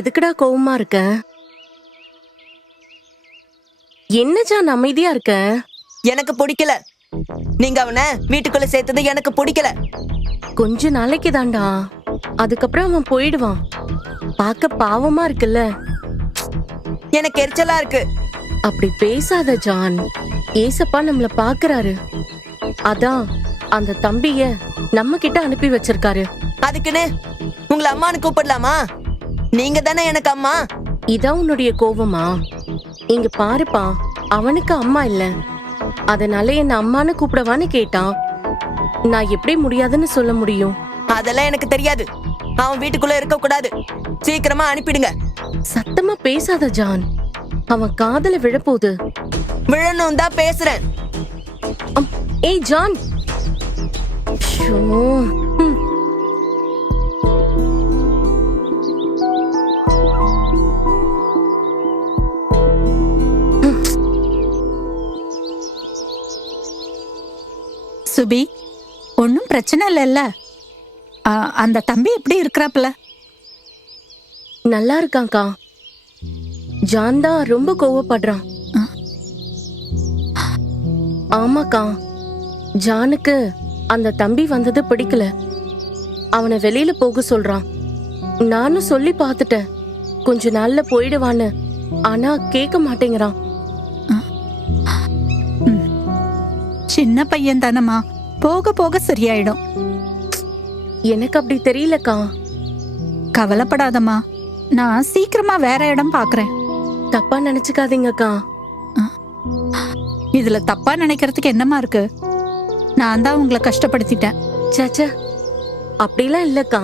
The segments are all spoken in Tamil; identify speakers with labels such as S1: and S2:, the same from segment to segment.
S1: எதுக்குடா கோவமா இருக்க? என்ன ஜான் அமைதியா இருக்க?
S2: எனக்கு பிடிக்கல. நீங்க அவனை வீட்டுக்குள்ள சேர்த்தது எனக்கு பிடிக்கல.
S1: கொஞ்ச நாளைக்கு தான்டா, அதுக்கப்புறம் அவன் போயிடுவான். பார்க்க பாவமா இருக்குல்ல?
S2: எனக்கு எரிச்சலா இருக்கு.
S1: அப்படி பேசாத ஜான். ஏசப்பா நம்மள பாக்குறாரு. அதான் அந்த தம்பிய நம்ம கிட்ட அனுப்பி வச்சிருக்காரு.
S2: அதுக்குன்னு உங்களை அம்மானு கூப்பிடலாமா? நீங்க தானே எனக்கு அம்மா.
S1: இதான் உன்னுடைய கோவமா? இங்க பாருப்பா, அவனுக்கு அம்மா இல்ல, அதனால என்ன அம்மானு கூப்பிடவான்னு கேட்டான். நான் எப்படி முடியாதுன்னு சொல்ல முடியும்?
S2: அதெல்லாம் எனக்கு தெரியாது. அவன் வீட்டுக்குள்ள இருக்க கூடாது. சீக்கிரமா அனுப்பிடுங்க.
S1: சத்தமா பேசாத ஜான், அவன் காதுல விழப்போகுது.
S2: விழணும் தான் பேசுறேன்.
S1: ஏய் ஜான். ஷோ.
S3: சுபி, ஒன்னும் பிரச்சனை இல்லைல்ல? அந்த தம்பி எப்படி இருக்கிறாப்ல?
S1: நல்லா இருக்கான்க்கா. ஜான் தான் ரொம்ப கோவப்படுறான். ஆமாக்கா, ஜானுக்கு அந்த தம்பி வந்தது பிடிக்கல. அவனை வெளியில போக சொல்றான். நானும் சொல்லி பார்த்துட்டேன், கொஞ்ச நாள்ல போயிடுவான்னு. ஆனா கேட்க மாட்டேங்கிறான்.
S3: சின்ன பையன் தானம்மா, போக போக சரியாயிடும்.
S1: எனக்கு அப்படி தெரியலக்கா.
S3: கவலைப்படாதம்மா, நான் சீக்கிரமா வேற இடம் பாக்குறேன்.
S1: தப்பா நினைச்சுக்காதீங்கக்கா.
S3: இதுல தப்பா நினைக்கிறதுக்கு என்னமா இருக்கு? நான் தான் உங்களை கஷ்டப்படுத்திட்டேன்.
S1: சச்ச, அப்படிலாம் இல்லக்கா.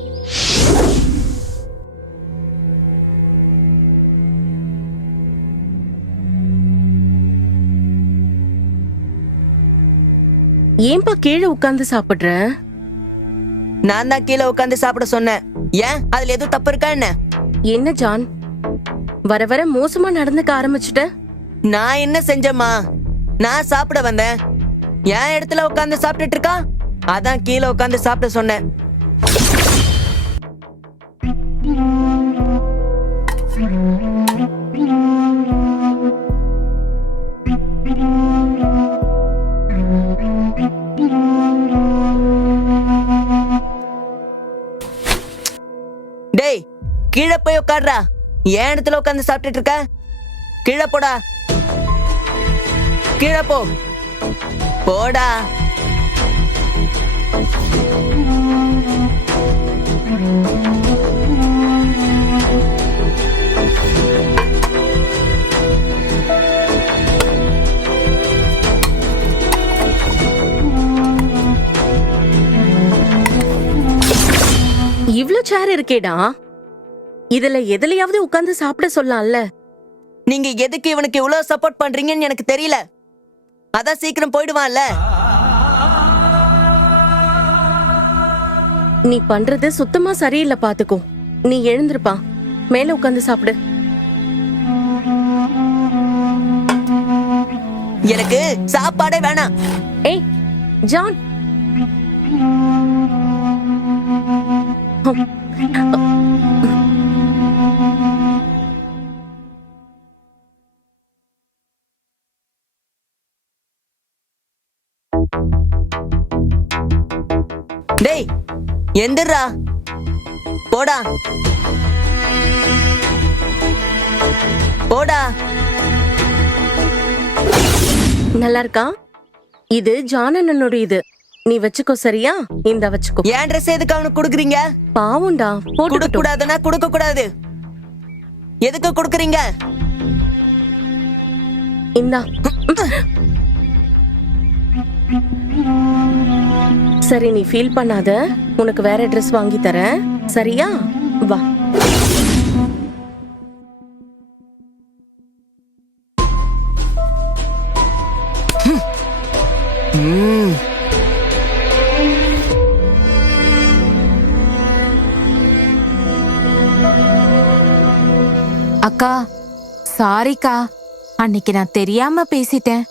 S1: ஏன்பா கீழே உட்கார்ந்து சாப்பிடுற?
S2: நான் தான் கீழே உட்காந்து சாப்பிட சொன்னேன். ஏன் அதுல எதுவும் தப்பு இருக்கா என்ன?
S1: என்ன ஜான், வர வர மோசமா நடந்துக்க ஆரம்பிச்சுட்ட?
S2: நான் என்ன செஞ்சேம்மா? நான் சாப்பிட வந்தேன். என் இடத்துல உட்காந்து சாப்பிட்டுட்டு இருக்கா. அதான் கீழே உட்காந்து சாப்பிட சொன்னேன். டேய், கீழே போய் உட்கார்றா. என் இடத்துல உட்காந்து சாப்பிட்டுட்டு இருக்க. கீழே போடா. கீழே போ. போடா.
S1: இவ்ளோ சேர் இருக்கேடா, இதுல எதுலயாவது உட்கார்ந்து சாப்பிட சொல்லலாம்ல?
S2: நீங்க எதுக்கு இவனுக்கு இவ்வளவு சப்போர்ட் பண்றீங்கன்னு எனக்கு தெரியல. அதான் சீக்கிரம் போயிடுவான்ல.
S1: நீ பண்றது சுத்தமா சரியில்லை, பாத்துக்கோ. நீ எழுந்திருப்பா, மேல உட்கார்ந்து சாப்பிடு.
S2: எனக்கு சாப்பாடே வேணாம்.
S1: ஏய் ஜான்.
S2: டேய், எந்திரா. போடா. போடா.
S1: நல்லா இருக்கா? இது ஜான் அண்ணனுடைய இது. நீ வச்சுக்கோ, சரியா? இந்த வச்சுக்கோ.
S2: என் ட்ரெஸ் எதுக்கு அவனுக்கு குடுக்குறீங்க?
S1: பாவுண்டா,
S2: கொடுக்க
S1: போட்டு
S2: கூடாதுன்னா கொடுக்க கூடாது. எதுக்கு குடுக்குறீங்க?
S1: இந்தா. சரி, நீ ஃபீல் பண்ணாத. உனக்கு வேற ட்ரெஸ் வாங்கி தரேன், சரியா? வா.
S4: அக்கா, சாரிக்கா, அன்னைக்கு நான் தெரியாம பேசிட்டேன்.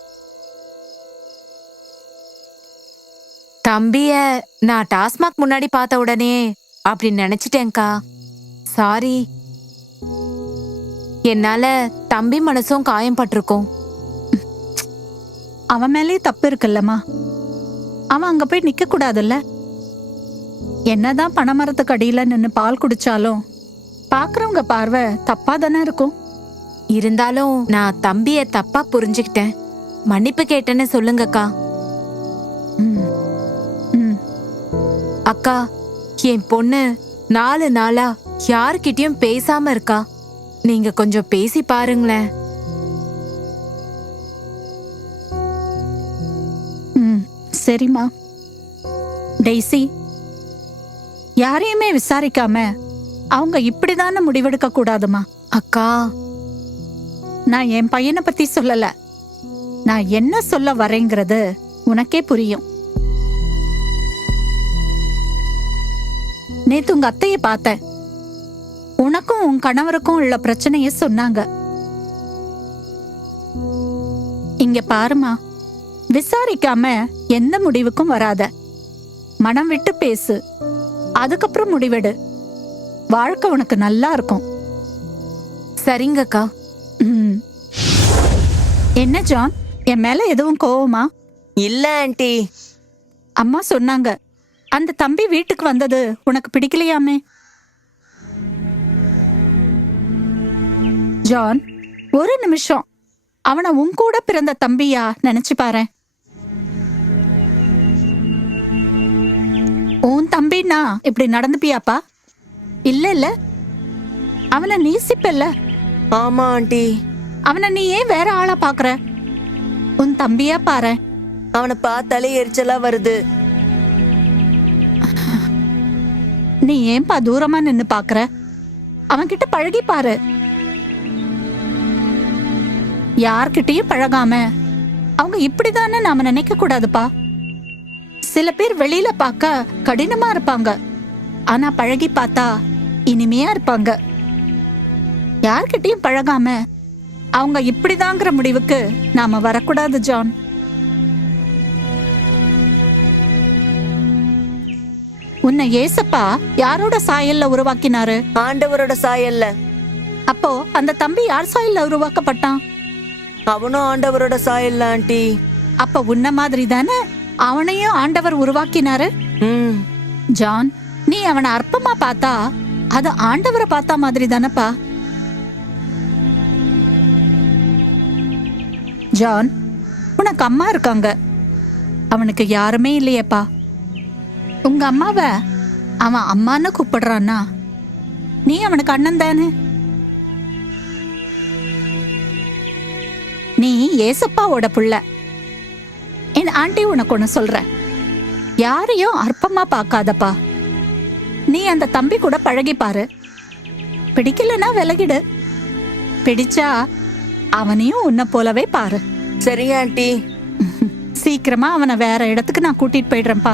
S4: தம்பிய நான் டாஸ்மாக் முன்னாடி பார்த்த உடனே அப்படி நினைச்சிட்டேன்க்கா. சாரி. என்னால தம்பி மனசும் காயம் பட்டிருக்கும்.
S3: அவன் மேலே தப்பு இருக்குல்லம்மா. அவன் அங்க போய் நிக்க கூடாதுல்ல. என்னதான் பனைமரத்துக்கு அடியில நின்னு பால் குடிச்சாலும் பாக்குறவங்க பார்வை தப்பா தானே இருக்கும்.
S4: இருந்தாலும் நான் தம்பிய தப்பா புரிஞ்சுக்கிட்டேன். மன்னிப்பு கேட்டேன்னு சொல்லுங்கக்கா.
S3: ம். ம்.
S4: அக்கா, என் பொண்ணு 4 நாளா யார்கிட்டயும் பேசாம இருக்கா. நீங்க கொஞ்சம் பேசி பாருங்களேன்.
S3: ம், சரிம்மா. டெய்ஸி, யாரையுமே விசாரிக்காம அவங்க இப்படிதானே முடிவெடுக்க கூடாதுமா.
S4: அக்கா,
S3: நான் என் பையனை பத்தி சொல்லல. நான் என்ன சொல்ல வரேங்கிறது உனக்கே புரியும். நேத்து உங்க அத்தைய பார்த்தேன். உனக்கும் உன் கணவருக்கும் உள்ள பிரச்சனைய சொன்னாங்க. இங்க பாருமா, விசாரிக்காம எந்த முடிவுக்கும் வராத. மனம் விட்டு பேசு, அதுக்கப்புறம் முடிவெடு. வாழ்க்கை உனக்கு நல்லா இருக்கும்.
S4: சரிங்கக்கா.
S3: ம். என்ன ஜான், என் மேல எதுவும் கோவமா?
S2: இல்ல ஆண்டி.
S3: அம்மா சொன்னாங்க அந்த தம்பி வீட்டுக்கு வந்தது உனக்கு பிடிக்கலையாமே. ஜான், ஒரு நிமிஷம் அவனை உன் கூட பிறந்த தம்பியா நினைச்சு பாரேன். உன் தம்பின்னா இப்படி நடந்துப்பியாப்பா? இல்ல இல்ல, அவனை நேசிப்பல்ல.
S2: ஆமா ஆண்டி.
S3: அவனை நீ ஏன் வேற ஆளா பாக்குற? உன் தம்பியா பாரு.
S2: அவனை பார்த்தாலே எரிச்சலா வருது.
S3: நீ ஏன்பா தூரமா நின்னு பாக்குற? அவன்கிட்ட பழகி பாரு. யார்கிட்டயும் பழகாம அவங்க இப்படிதானே நாம நினைக்க கூடாதுப்பா. சில பேர் வெளியில பார்க்க கடினமா இருப்பாங்க, ஆனா பழகி பார்த்தா இனிமையா இருப்பாங்க. யார்கிட்டயும் பழகாம அவங்க இப்படிதாங்கிற முடிவுக்கு நாம வரக்கூடாது ஜான். உன்னை ஏசப்பா யாரோட சாயல்ல உருவாக்கினாரு?
S2: ஆண்டவரோட சாயல்ல.
S3: அப்போ அந்த தம்பி யார் சாயல்ல உருவாக்கப்பட்டான்?
S2: அவனும் ஆண்டவரோட சாயல்ல ஆண்டி.
S3: அப்ப உன்ன மாதிரி தானே அவனையும் ஆண்டவர் உருவாக்கினாரு.
S2: ம்.
S3: ஜான், நீ அவனை அற்பமா பார்த்தா அது ஆண்டவரை பார்த்தா மாதிரி தானப்பா. ஜான், உனக்கு அம்மா இருக்காங்க, அவனுக்கு யாருமே இல்லையேப்பா. உங்க அம்மாவை அவன் அம்மான்னு கூப்பிடுறான்னா நீ அவனுக்கு அண்ணன் தானே. நீ ஏசப்பாவோட புள்ள. என் ஆண்டி உனக்கு ஒண்ணு சொல்ற, யாரையும் அற்பமா பார்க்காதப்பா. நீ அந்த தம்பி கூட பழகி பாரு. பிடிக்கலன்னா விலகிடு. பிடிச்சா அவனையும் உன்னை போலவே பாரு.
S2: சரி ஆண்டி.
S3: சீக்கிரமா அவனை வேற இடத்துக்கு நான் கூட்டிட்டு போயிடுறேன்ப்பா.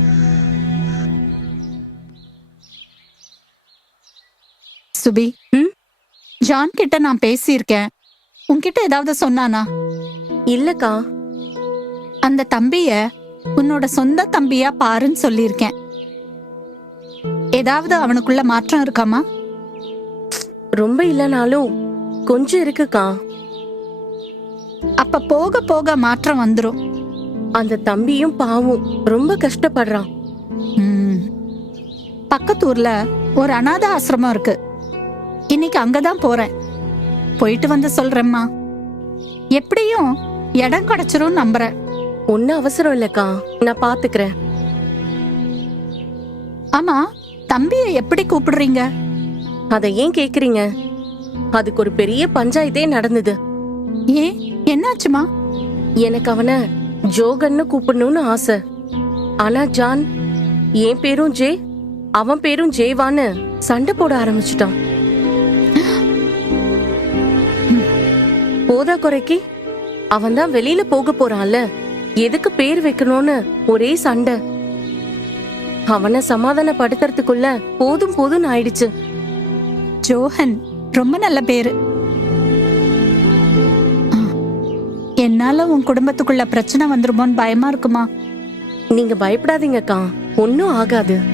S3: சுபி, ஜான் கிட்ட நான் பேசியிருக்கேன். உன்கிட்ட ஏதாவது சொன்னானா?
S1: இல்லக்கா.
S3: அந்த தம்பிய உன்னோட சொந்த தம்பியா பாருன்னு சொல்லியிருக்கேன். ஏதாவது அவனுக்குள்ள மாற்றம் இருக்காமா?
S1: ரொம்ப இல்லனாலும் கொஞ்சம் இருக்குக்கா.
S3: அப்ப போக போக மாற்றம் வந்துரும்.
S1: அந்த தம்பியும் பாவம் ரொம்ப கஷ்டப்படுறான்.
S3: ம். பக்கத்தூர்ல ஒரு அனாதை ஆசிரமம் இருக்கு. இன்னைக்கு அங்கதான் போறேன். போயிட்டு வந்து சொல்றேம்மா. எப்படியும் இடம் கிடைச்சிரும் நம்புறேன்.
S1: ஒன்னும் அவசரம் இல்லக்கா, நான் பாத்துக்கிறேன்.
S3: ஆமா, தம்பிய எப்படி கூப்பிடுறீங்க?
S1: அதை ஏன் கேக்குறீங்க? அதுக்கு ஒரு பெரிய பஞ்சாயத்தே நடந்தது.
S3: ஏன், என்னாச்சுமா?
S1: எனக்கு அவனை ஜோகன்னு கூப்பிடணும்னு ஆசை. ஆனா ஜான் என் பேரும் ஜே, அவன் பேரும் ஜேவான்னு சண்டை போட ஆரம்பிச்சுட்டான். போதா குறைக்கு அவன் தான் வெளியில போக போறான்ல, எதுக்கு பேர் வைக்கணும்னு ஒரே சண்டை. அவனை சமாதானப்படுத்துறதுக்குள்ள போதும் போதும் ஆயிடுச்சு.
S3: ஜோஹன் ரொம்ப நல்ல பேரு. என்னால உன் குடும்பத்துக்குள்ள பிரச்சனை வந்துருமோன்னு பயமா இருக்குமா?
S1: நீங்க பயப்படாதீங்கக்கா, ஒன்னும் ஆகாது.